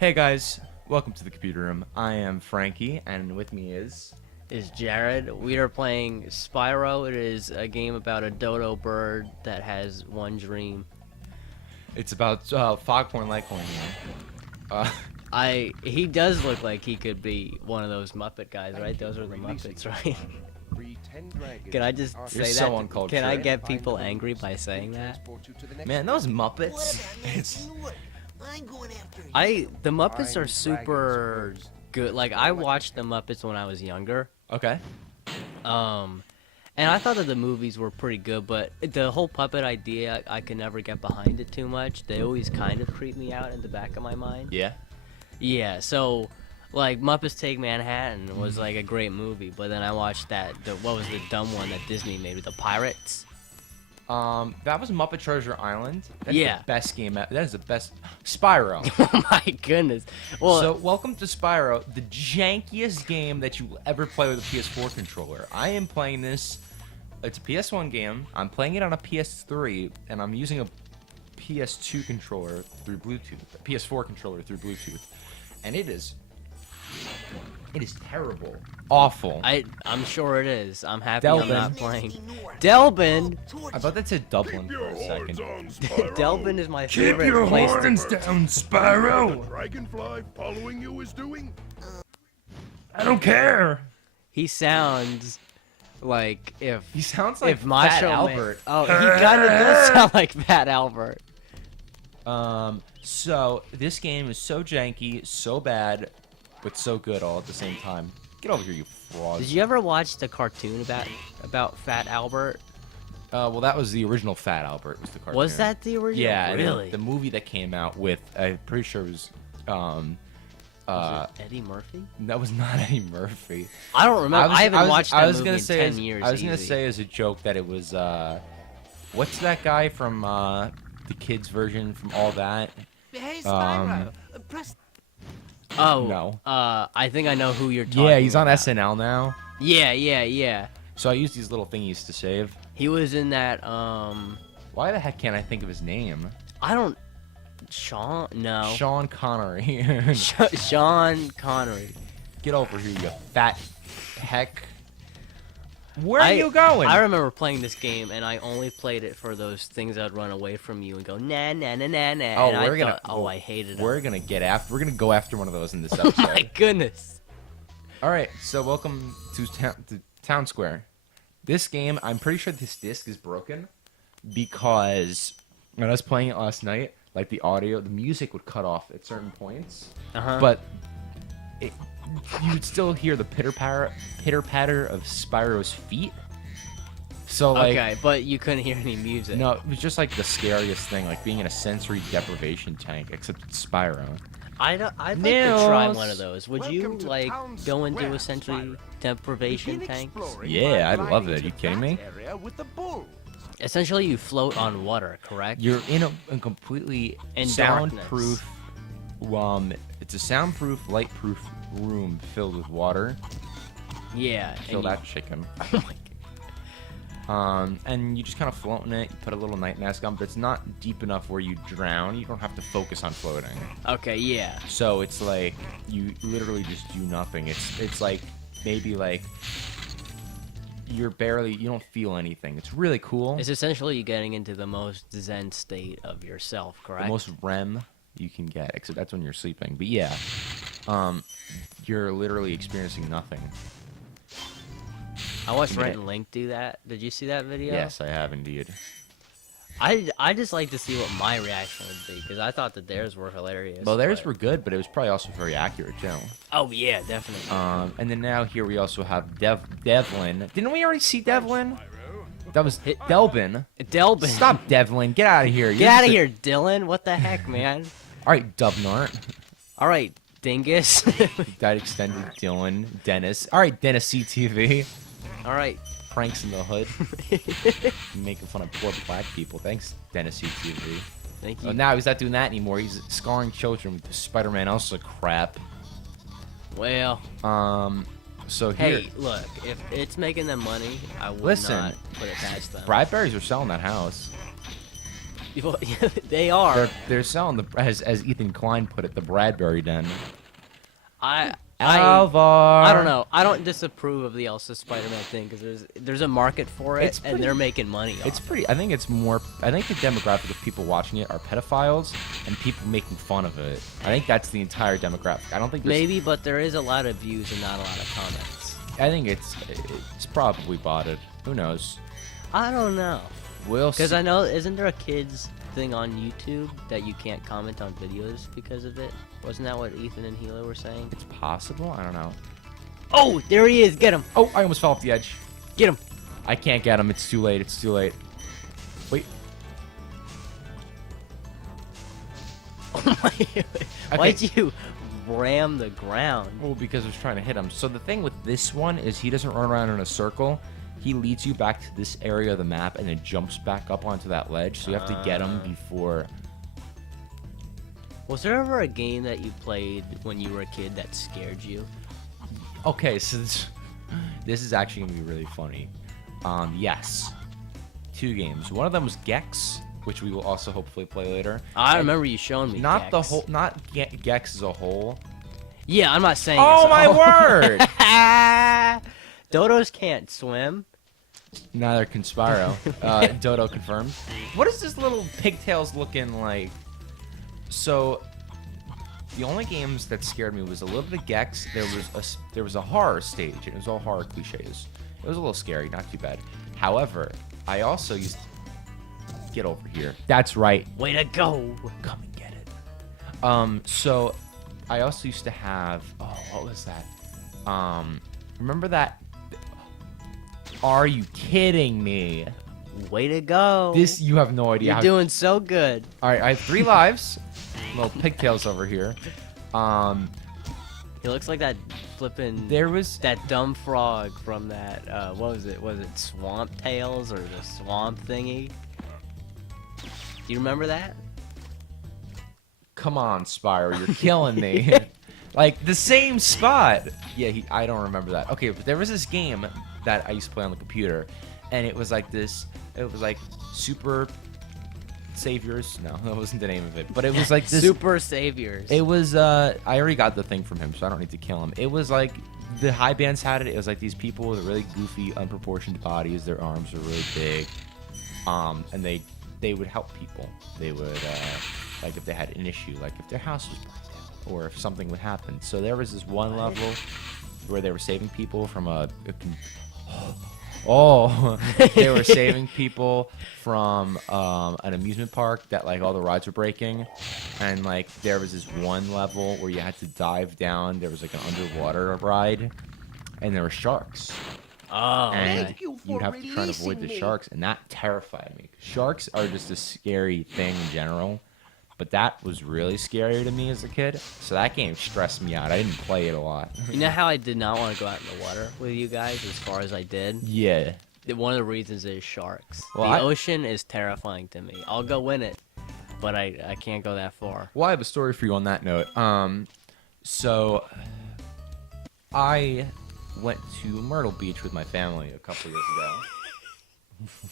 Hey guys, welcome to the computer room. I am Frankie, and with me is Jared. We are playing Spyro. It is a game about a dodo bird that has one dream. It's about Foghorn Leghorn. He does look like he could be one of those Muppet guys, right? Those are the Muppets, right? Can I just say so that? uncultured. Can I get people angry by saying that? Man, those Muppets. The Muppets are super good. Like, I watched the Muppets when I was younger. Okay. And I thought that the movies were pretty good, but the whole puppet idea, I could never get behind it too much. They always kind of creep me out in the back of my mind. Yeah. Yeah, so, like, Muppets Take Manhattan was, like, a great movie, but then I watched what was the dumb one that Disney made with the pirates? That was Muppet Treasure Island. That's Yeah. the best game. That is the best. Spyro. Oh my goodness. Well, So, welcome to Spyro, the jankiest game that you will ever play with a PS4 controller. I am playing this. It's a PS1 game. I'm playing it on a PS3, and I'm using a PS2 controller through Bluetooth, a PS4 controller through Bluetooth, and it is terrible, awful. I'm sure it is. I'm happy Delvin. I'm not playing. Delvin! I thought that said Dublin for a second. Delvin is my favorite place to work. down, Spyro. Dragonfly following you is doing? I don't care. He sounds like He sounds like if Macho Fat Man- Albert. Oh, he kind of does sound like Fat Albert. So this game is so janky, so bad, but so good all at the same time. Get over here, you fraud. Did you ever watch the cartoon about Fat Albert? Well, that was the original Fat Albert. Was the cartoon? Was that the original? Yeah, really. The movie that came out with, I'm pretty sure it was. Was it Eddie Murphy? That was not Eddie Murphy. I don't remember. I haven't watched that movie in 10 years. I was gonna say as a joke that it was. What's that guy from the kids version from All That? Hey, Spyro, press. Oh No. I think I know who you're talking. Yeah, he's on about. SNL now. Yeah. So I used these little thingies to save. He was in that. Why the heck can't I think of his name? I don't. Sean? No. Sean Connery. Sean Connery. Get over here, you fat heck. Where are you going? I remember playing this game, and I only played it for those things that would run away from you and go na na na na na. Oh, and we're I gonna. thought, oh, I hated it. We're gonna get after. We're gonna go after one of those in this Oh episode. my goodness. All right, so welcome to Town Square. This game, I'm pretty sure this disc is broken because when I was playing it last night, like the music would cut off at certain points, but you'd still hear the pitter patter of Spyro's feet. So like, Okay, but you couldn't hear any music. no, it was just like the scariest thing, like being in a sensory deprivation tank, except it's Spyro. I'd like to try Nils. one of those. Would you Welcome to like Town go into Square, a sensory Spyro. deprivation Begin tank? exploring Yeah, by I'd love flying it. You to kidding me? that area with the bull. Essentially, you float on water, correct? You're in a completely In soundproof. It's a soundproof, lightproof room filled with water. Yeah. Kill and you- that chicken. Oh my god. And you just kind of float in it. You put a little night mask on, but it's not deep enough where you drown. You don't have to focus on floating. Okay, yeah. So it's like you literally just do nothing. It's like maybe like you don't feel anything. It's really cool. It's essentially you getting into the most zen state of yourself, correct? The most REM you can get, except that's when you're sleeping. But yeah, you're literally experiencing nothing. I watched Yeah. Rhett and Link do that. Did you see that video? Yes, I have indeed. I just like to see what my reaction would be because I thought that theirs were hilarious. Well, theirs but- were good, but it was probably also very accurate too. Oh yeah, definitely. And then now here we also have Devlin. Didn't we already see Devlin? That was Delvin. Delvin. Stop, Devlin. Get out of here. Get out of here, Dylan. What the heck, man? All right, Dubnart. All right, dingus. That extended Dylan. Dennis. All right, Dennis CTV. All right. Pranks in the hood. Making fun of poor black people. Thanks, Dennis CTV. Thank you. Oh, now he's not doing that anymore. He's scarring children with the Spider-Man Elsa crap. Well, So here, hey, look, if it's making them money, I would Listen, not put it past them. Bradbury's are selling that house. They are. They're selling as Ethan Klein put it, the Bradbury Den. I Alvar. I don't know. I don't disapprove of the Elsa Spider-Man thing because there's a market for it, and they're making money off It's pretty. I think it's more. I think the demographic of people watching it are pedophiles and people making fun of it. I think that's the entire demographic. I don't think Maybe, but there is a lot of views and not a lot of comments. I think it's probably botted. Who knows? I don't know. We'll Because see. I know, isn't there a kids thing on YouTube that you can't comment on videos because of it? Wasn't that what Ethan and Hilo were saying? It's possible. I don't know. Oh, there he is. Get him. Oh, I almost fell off the edge. Get him. I can't get him. It's too late. It's too late. Wait. Oh my. Why'd you ram the ground? Well, because I was trying to hit him. So the thing with this one is he doesn't run around in a circle. He leads you back to this area of the map and then jumps back up onto that ledge. So you have to get him before. Was there ever a game that you played when you were a kid that scared you? Okay, so this is actually gonna be really funny. Yes, 2 games. One of them was Gex, which we will also hopefully play later. I remember you showing me. Not Gex. the whole, not Gex as a whole. Yeah, I'm not saying. Oh it's my all- word! Dodos can't swim. Neither can Spyro. Dodo confirmed. What is this little pigtails looking like? So, the only games that scared me was a little bit of Gex. There was a horror stage, and it was all horror cliches. It was a little scary, not too bad. However, I also used to get over here. That's right. Way to go! Come and get it. So I also used to have. Oh, what was that? Remember that? Are you kidding me? Way to go! This you have no idea. You're doing so good. All right, I have 3 lives. Little pigtails over here. He looks like that flippin'. There was that dumb frog from that. What was it? Was it Swamp Tales or the Swamp Thingy? Do you remember that? Come on, Spyro, you're killing me. Like the same spot. Yeah, I don't remember that. Okay, but there was this game that I used to play on the computer, and it was like this. It was like Super Saviors. No, that wasn't the name of it. But it was like this. Super Saviors. It was. I already got the thing from him, so I don't need to kill him. It was like the high bands had it. It was like these people with really goofy, unproportioned bodies. Their arms were really big, and they would help people. They would like if they had an issue, like if their house was burned down, or if something would happen. So there was this one level where they were saving people from they were saving people from an amusement park that like all the rides were breaking, and like there was this one level where you had to dive down. There was like an underwater ride, and there were sharks. Oh. And Thank you you'd for have to try and avoid the releasing me. sharks, and that terrified me. Sharks are just a scary thing in general, but that was really scary to me as a kid. So that game stressed me out. I didn't play it a lot. You know how I did not want to go out in the water with you guys as far as I did? Yeah. One of the reasons is sharks. Well, the I- ocean is terrifying to me. I'll go in it, but I can't go that far. Well, I have a story for you on that note. So I went to Myrtle Beach with my family a couple years ago.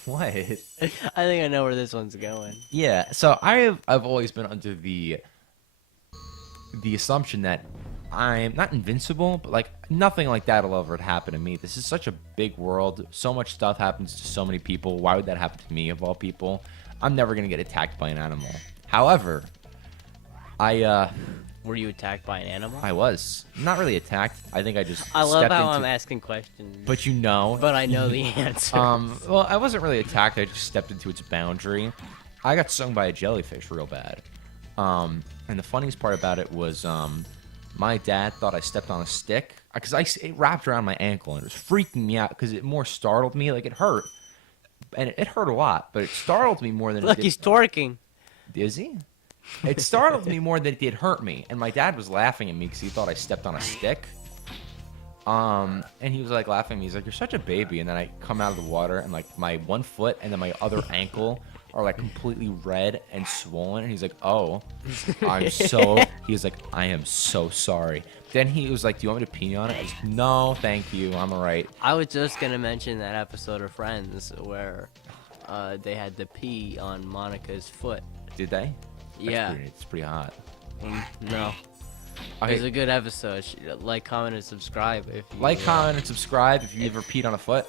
What? I think I know where this one's going. Yeah. So I've always been under the assumption that I'm not invincible, but like nothing like that'll ever happen to me. This is such a big world. So much stuff happens to so many people. Why would that happen to me of all people? I'm never gonna get attacked by an animal. However, Were you attacked by an animal? I was not really attacked. I think I just. I love stepped how into, I'm asking questions. But you know. But I know the answer. Well, I wasn't really attacked. I just stepped into its boundary. I got stung by a jellyfish real bad. And the funniest part about it was, my dad thought I stepped on a stick because it wrapped around my ankle and it was freaking me out because it more startled me. Like it hurt, and it hurt a lot, but it startled me more than Look, it did. he's twerking. Is he? It startled me more than it did hurt me, and my dad was laughing at me because he thought I stepped on a stick. And he was like laughing at me. He's like, "You're such a baby." And then I come out of the water, and like my one foot and then my other ankle are like completely red and swollen. And he's like, "Oh, I'm so." He was like, "I am so sorry." Then he was like, "Do you want me to pee on it?" I was like, "No, thank you. I'm alright." I was just gonna mention that episode of Friends where they had to pee on Monica's foot. Did they? Yeah. It's pretty hot. No. Okay. It's a good episode. Like, comment, and subscribe if you Like, comment, and subscribe if you ever peed on a foot.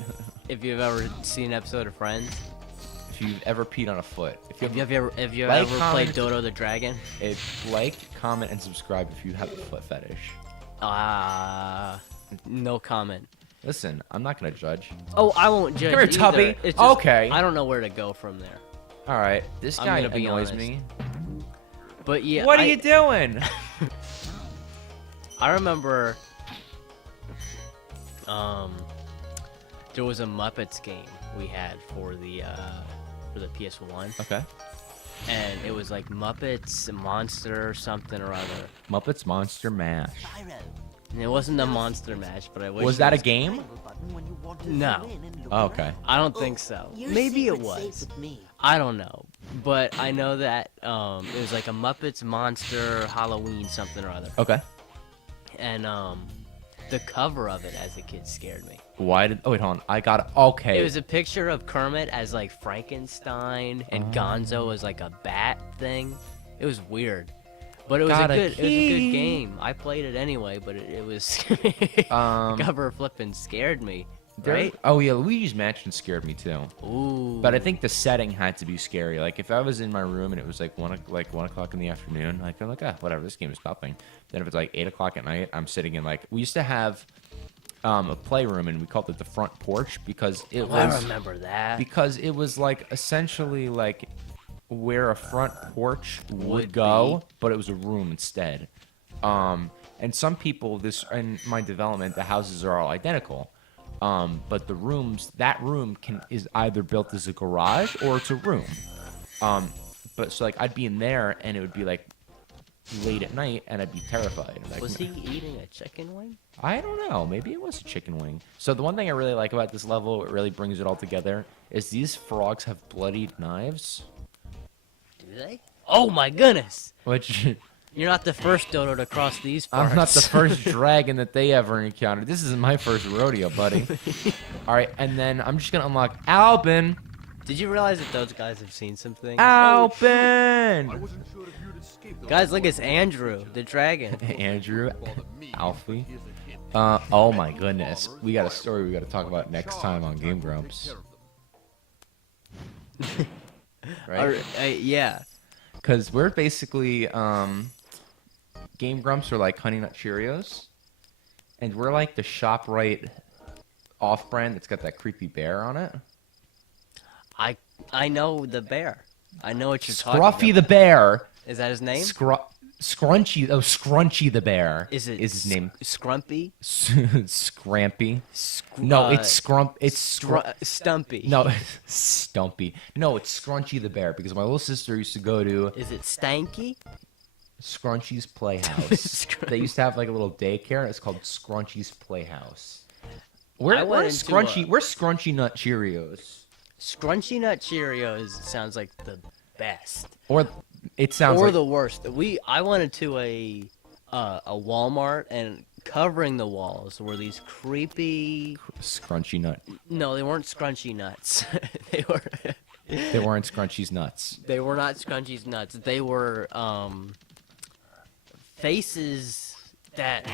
if you've ever seen an episode of Friends. If you've ever peed on a foot. If you ever Like, played comment, Dodo the Dragon. Like, comment, and subscribe if you have a foot fetish. No comment. Listen, I'm not gonna judge. Oh, I won't judge. Come here, either. Tubby. It's just, Okay. I don't know where to go from there. All right, this I'm guy gonna be annoys honest. me. But yeah, What are you doing? I remember, there was a Muppets game we had for the PS1, Okay. and it was like Muppets Monster something or other. Muppets Monster Mash. Spyro. And it wasn't the Monster Mash, but I wish Was it that a game? Button when you want to No. zoom in and look Oh, okay. around. I don't think so. Your Maybe it secret's safe was. with me. I don't know, but I know that it was like a Muppets Monster Halloween something or other, Okay. and the cover of it as a kid scared me. Why did? Oh wait, hold on. I got it. Okay. It was a picture of Kermit as like Frankenstein and Gonzo as like a bat thing. It was weird, but it was Got a a good key. game. I played it anyway, but it was Um, cover flipping scared me. there- Right? Oh yeah, Luigi's Mansion scared me too. Ooh. But I think the setting had to be scary. Like if I was in my room and it was like 1 o'clock in the afternoon, like I'm like, whatever, this game is nothing. Then if it's like 8 o'clock at night, I'm sitting in like we used to have a playroom and we called it the front porch because it I was remember that. like essentially like where a front porch would Would go, but it was a room instead. And some people, this in my development, the houses are all identical. But the rooms, that room is either built as a garage or it's a room. But so like I'd be in there and it would be like late at night and I'd be terrified. Like, Was he eating a chicken wing? I don't know. Maybe it was a chicken wing. So the one thing I really like about this level, it really brings it all together, is these frogs have bloodied knives. Do they? Oh my goodness! Which You're not the first Dodo to cross these parts. I'm not the first dragon that they ever encountered. This isn't my first rodeo, buddy. All right, and then I'm just gonna unlock Albin. Did you realize that those guys have seen some things? Albin. wasn't sure if you'd escape the Guys, look, it's Andrew, the dragon. Andrew, bother me. Alfie. Here's a hint. Oh my goodness, we got a story we got to talk about next time on Game Grumps, right? Yeah. Because we're basically Game Grumps are like Honey Nut Cheerios, and we're like the ShopRite off-brand that's got that creepy bear on it. I know the bear. I know what you're talking Scruffy about. the bear. Is that his name? Scrunchy. Oh, Scrunchy the bear. Is his name? Scrumpy? Scrampy. No, it's Scrump. It's Stumpy. No, Stumpy. No, it's Scrunchy the bear because my little sister used to go to Is it Stanky? Scrunchy's Playhouse. They used to have like a little daycare. It's called Scrunchy's Playhouse. I We're went into Scrunchy. a- We're Scrunchy Nut Cheerios. Scrunchy Nut Cheerios sounds like the best. Or it sounds Or like the worst. I went into a Walmart, and covering the walls were these creepy. Scrunchy Nut. No, they weren't scrunchy nuts. they were. They weren't Scrunchy's nuts. They were not Scrunchy's nuts. They were faces that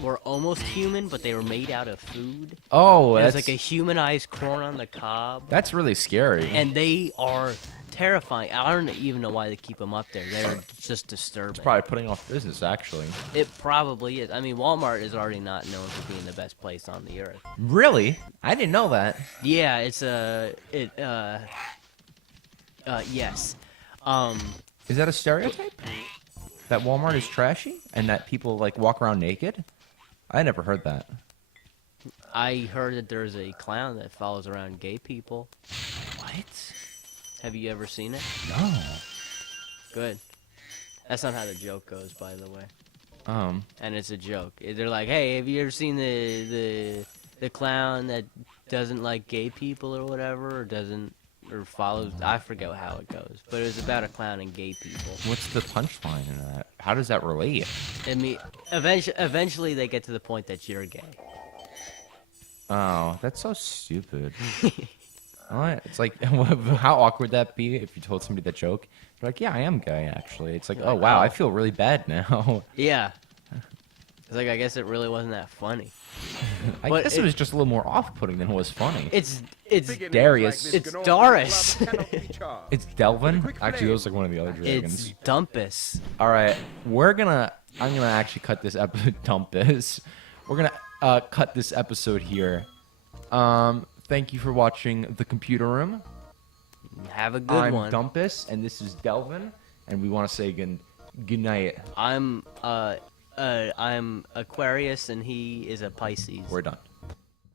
were almost human, but they were made out of food. Oh, It was that's like a humanized corn on the cob, that's really scary. and they are terrifying. I don't even know why they keep them up there. They're just disturbing. Probably putting off business, actually. It probably is. I mean, Walmart is already not known for being the best place on the earth. Really? I didn't know that. Yeah, it's yes. Is that a stereotype? That Walmart is trashy and that people like walk around naked? I never heard that. I heard that there's a clown that follows around gay people. What? Have you ever seen it? No. Good. That's not how the joke goes, by the way. And it's a joke. They're like, "Hey, have you ever seen the clown that doesn't like gay people or whatever, or follows?" I forget how it goes, but it was about a clown and gay people. what's the punchline in that? How does that relate? I mean, eventually they get to the point that you're gay. Oh, that's so stupid. What? It's like, how awkward that be if you told somebody that joke? They're like, yeah, I am gay, actually. It's like, You're oh, like, wow, I oh. feel really bad now. Yeah. It's like, I guess it really wasn't that funny. I But guess it was just a little more off-putting than it was funny. It's Darius. It's Doris. It's Delvin. Actually, those like one of the other It's dragons. Dumpus. All right, I'm gonna actually cut this episode. Dumpus. We're gonna cut this episode here. Thank you for watching The Computer Room. Have a good I'm one. Dumpus, and this is Delvin, and we want to say good night. I'm Aquarius and he is a Pisces. We're done.